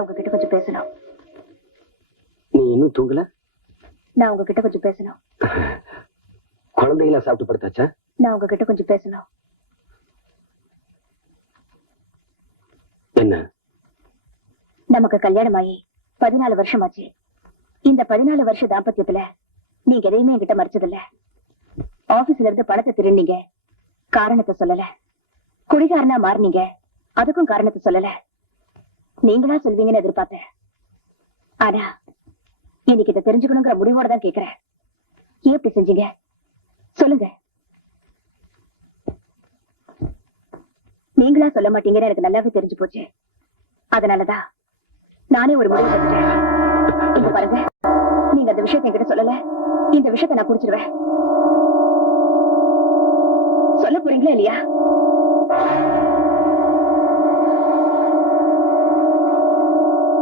நான் உங்ககிட்ட கொஞ்சம் பேசணும். நீ இன்னும் தூங்கல? நான் உங்ககிட்ட கொஞ்சம் பேசணும். குழந்தைங்களா சாப்பிட்டு படுத்தாச்சா? நான் உங்ககிட்ட கொஞ்சம் பேசணும். என்ன? நமக்கு கல்யாணம் ஆகி 14 வருஷம் ஆச்சு. இந்த 14 வருஷ தாம்பத்தியத்துல நீங்க எதையுமே என்கிட்ட மறைச்சதில்ல. ஆபீஸ்ல இருந்து பணத்தை திருநீங்க, காரணத்தை சொல்லல. குடிகாரனா மாறினீங்க, அதுக்கும் காரணத்தை சொல்லல. நீங்களா சொல்வீங்கன்னு எதிர்பார்த்தேன். ஆனா இன்னைக்கு இதை தெரிஞ்சுக்கணுங்கிற முடிவோட தான் கேக்குறேன். ஏன் இப்படி செஞ்சீங்க சொல்லுங்க. நீங்களா சொல்ல மாட்டீங்கன்னு எனக்கு நல்லாவே தெரிஞ்சு போச்சு. அதனாலதான் நானே ஒரு முடிவு எடுத்துட்டேன். இங்க பாருங்க, நீங்க அந்த விஷயத்தை என்கிட்ட சொல்லல, இந்த விஷயத்தை நான் குடிச்சிருவேன். சொல்ல போறீங்களா இல்லையா?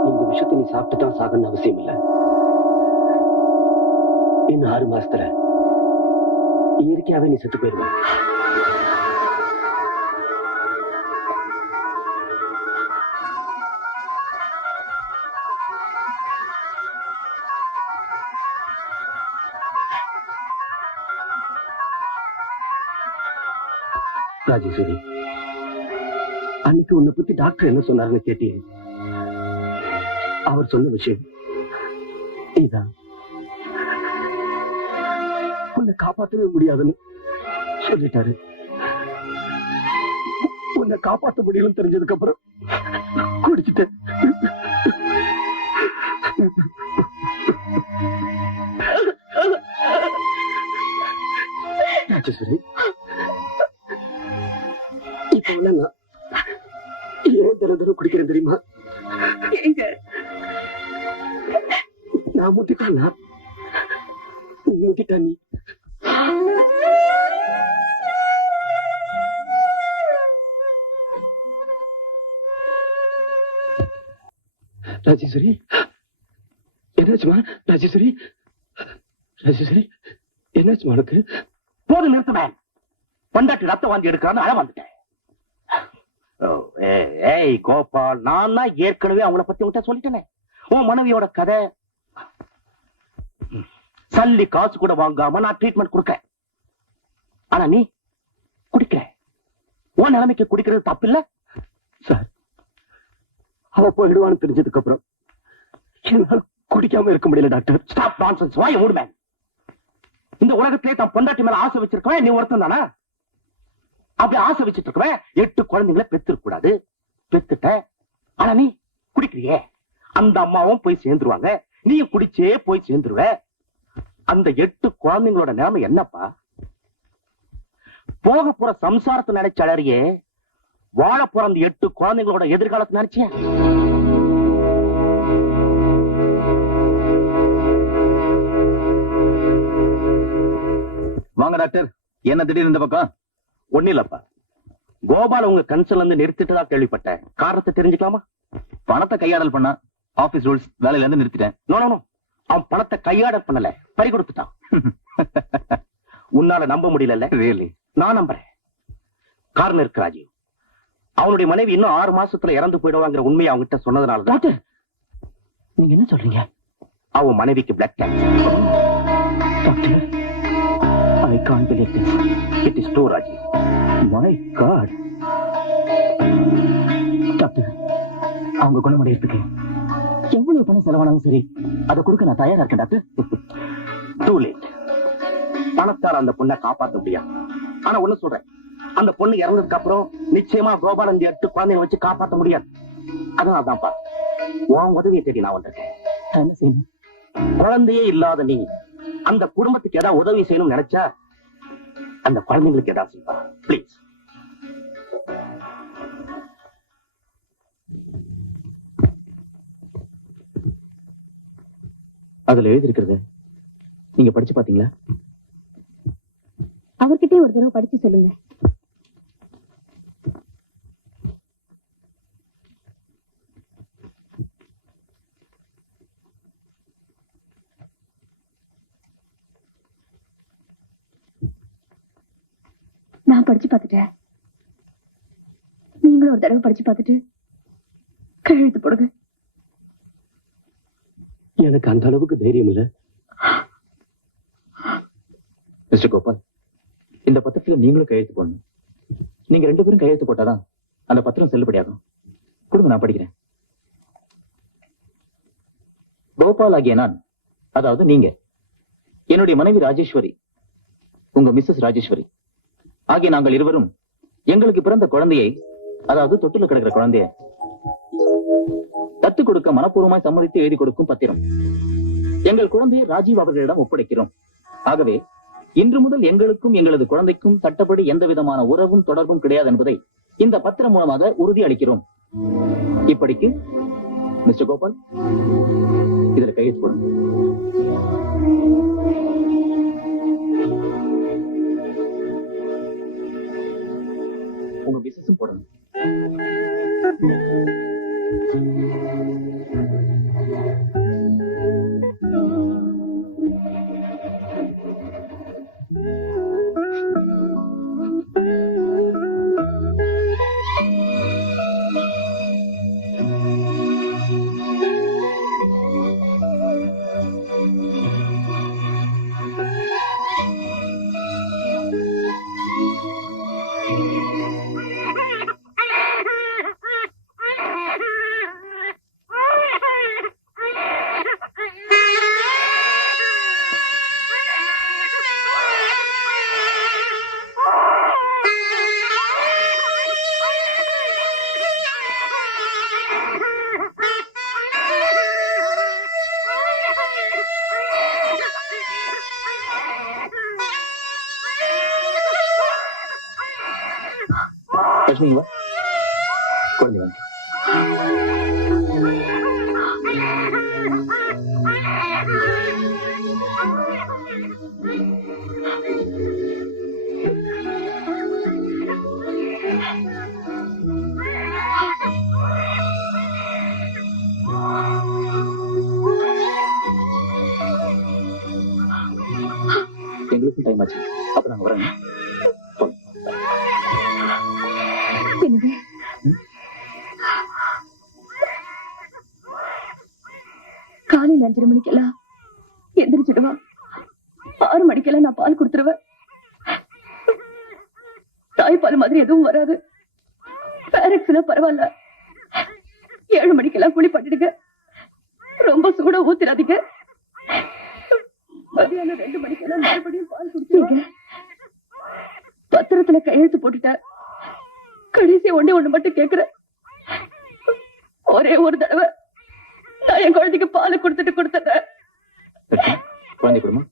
இந்த விஷயத்தை நீ சாப்பிட்டு தான் சாகணும்னு அவசியம் இல்ல. இன்னும் 6 மாசத்துல இயற்கையாவே நீ செத்து போயிருவ. ராஜேஸ்வரி, அன்னைக்கு உன்னை பத்தி டாக்டர் என்ன சொன்னாருன்னு கேட்டியே? அவர் சொன்ன விஷயம் இதான். உன்னை காப்பாற்றவே முடியாதுன்னு சொல்லிட்டாரு. உன்னை காப்பாற்ற முடியலன்னு தெரிஞ்சதுக்கு அப்புறம் குடிச்சிட்டேன். ராஜேஸ்வரி, இப்ப நான் ஏன் தர குடிக்கிறேன் தெரியுமா? நான் முத்திட்டா நீ முத்திட்டா நீ ராஜேஸ்வரி, என்னாச்சுமா? ராஜேஸ்வரி, ராஜேஸ்வரி, என்னாச்சுமா உனக்கு? போது நிறுத்துவேன். பொண்டாட்டி ரத்த வாந்தி எடுக்கிறான்னு அழ வந்துட்டேன். ஏய் கோபால், நான் தான் ஏற்கனவே அவங்கள பத்தி உன்கிட்ட சொல்லிட்டேனே. உன் மனைவியோட கதை. சல்லி காசு கூட வாங்காம நான் ட்ரீட்மெண்ட் கொடுக்கிறேன். ஆனா நீ குடிக்கிற. உன் நிலைமைக்கு குடிக்கிறது தப்பு இல்ல சார். அவ போயிடுவான்னு தெரிஞ்சதுக்கு அப்புறம் என்னால குடிக்காம இருக்க முடியல டாக்டர். Stop nonsense. வாயை மூடுவேன். இந்த உலகத்திலே தான் பொண்டாட்டி மேல ஆசை வச்சிருக்கவன் நீ ஒருத்தன் தானா? அப்படி ஆசை வச்சுட்டு இருக்கவன் 8 குழந்தைங்களை பெத்திருக்க கூடாது. பெத்துட்ட. ஆனா நீ குடிக்கிறியே. அந்த அம்மாவும் போய் சேர்ந்துருவாங்க, நீயும் குடிச்சே போய் சேர்ந்துருவ. அந்த 8 குழந்தைங்களோட நிலைமை என்னப்பா? போக போற சம்சாரத்தை நினைச்ச அழறியே, வாழ போற அந்த 8 குழந்தைங்களோட எதிர்காலத்தை நினைச்சிய? வாங்க டாக்டர். என்ன திடீர்னு இந்த பக்கம்? ஒண்ணு இல்லப்பா, கோபால உங்க கன்சல்ல இருந்து நிறுத்திட்டதா கேள்விப்பட்டேன். காரணத்தை தெரிஞ்சுக்கலாமா? பணத்தை கையாடல் பண்ணா ஆபீஸ் ரூல்ஸ், வேலையில இருந்து நிறுத்திட்டேன். நோ, அவன் பணத்தை கையாடல் பண்ணல, பறி கொடுத்துட்டான். உன்னால நம்ப முடியல? ரியலி? நான் நம்புறேன். காரணம் இருக்கு ராஜீவ். அவனுடைய மனைவி இன்னும் 6 மாசத்துல இறந்து போயிடுவாங்கிற உண்மையை அவங்ககிட்ட சொன்னதுனால. டாக்டர், நீங்க என்ன சொல்றீங்க? அவன் மனைவிக்கு blood cancer. Doctor, I can't believe this. It is true, Rajiv. My God. Doctor, அவங்க குணமடைறதுக்கு எவ்வளவு பணம் செலவானாலும் சரி, அதை கொடுக்க நான் தயாரா இருக்கேன் டாக்டர். Too late. பணத்தால் அந்த பொண்ணை காப்பாற்ற முடியாது. ஆனா ஒண்ணு சொல்றேன், அந்த பொண்ணு இறந்ததுக்கு அப்புறம் நிச்சயமா கோபால் அந்த 8 குழந்தைய வச்சு காப்பாற்ற முடியாது. அதனால்தான்ப்பா உன் உதவியை தேடி நான் வந்திருக்கேன். என்ன செய்யணும்? குழந்தையே இல்லாத நீ அந்த குடும்பத்துக்கு ஏதாவது உதவி செய்யணும்னு நினைச்சா அந்த குழந்தைங்களுக்கு ஏதாவது செய்வா. பிளீஸ். அதுல எழுதி இருக்கிறது நீங்க படிச்சு பாத்தீங்களா? அவர்கிட்டே ஒரு தடவை படிச்சு சொல்லுங்க. நான் படிச்சு பார்த்துட்டேன். நீங்களும் ஒரு தடவை படிச்சு பார்த்துட்டு கையெழுத்து போடுங்க. எனக்கு அந்த அளவுக்கு தைரியம் இல்ல. மிஸ்டர் கோபால், இந்த பத்திரத்துல நீங்களும் கையெழுத்து போடணும். நீங்க 2 பேரும் கையெழுத்து போட்டாதான் அந்த பத்திரம் செல்லுபடியாகும். கொடுங்க, நான் படிக்கிறேன். கோபால் ஆகிய நான், அதாவது நீங்க, என்னுடைய மனைவி ராஜேஸ்வரி, உங்க மிஸ்ஸஸ் ராஜேஸ்வரி ஆகிய நாங்கள் இருவரும் எங்களுக்கு பிறந்த குழந்தையை, அதாவது தொட்டில கிடக்கிற குழந்தைய தத்து கொடுக்க மனப்பூர்வமாய் சம்மதித்து எழுதி கொடுக்கும் பத்திரம். எங்கள் குழந்தையை ராஜீவ் அவர்களிடம் ஒப்படைக்கிறோம். ஆகவே இன்று முதல் எங்களுக்கும் எங்களது குழந்தைக்கும் சட்டப்படி எந்த விதமான உறவும் தொடர்பும் கிடையாது என்பதை இந்த பத்திரம் மூலமாக உறுதி அளிக்கிறோம். இப்படிக்கு மிஸ்டர் கோபால், இதுல கையெழுத்து போடுங்க. உங்க பிசினஸும் போடணும். லட்சுமி, குழந்தை வாங்க. எங்களுக்கும் டைம் ஆச்சு. அப்ப நாங்க வரோங்க. காலையில் 5:30 மணிக்கெல்லாம் எந்திரிச்சிடுவான். 6 மணிக்கெல்லாம் நான் பால் கொடுத்துருவேன். தாய்ப்பால் மாதிரி எதுவும் வராது. பேரக்ஸ்னா பரவாயில்ல. 7 மணிக்கெல்லாம் குளிப்பாட்டிடுங்க. ரொம்ப சூடா ஊத்திராதீங்க. மதியானம் 2 மணிக்கெல்லாம் மறுபடியும் பால் குடிச்சிருங்க. பத்திரத்துல கையெழுத்து போட்டுட்டேன். கடைசி ஒண்ணு மட்டும் கேக்குறேன். ஒரே ஒரு தடவை நான் என் குழந்தைக்கு பால் கொடுத்துட்டு கொடுத்துட்டேன். குழந்தை கொடுமா.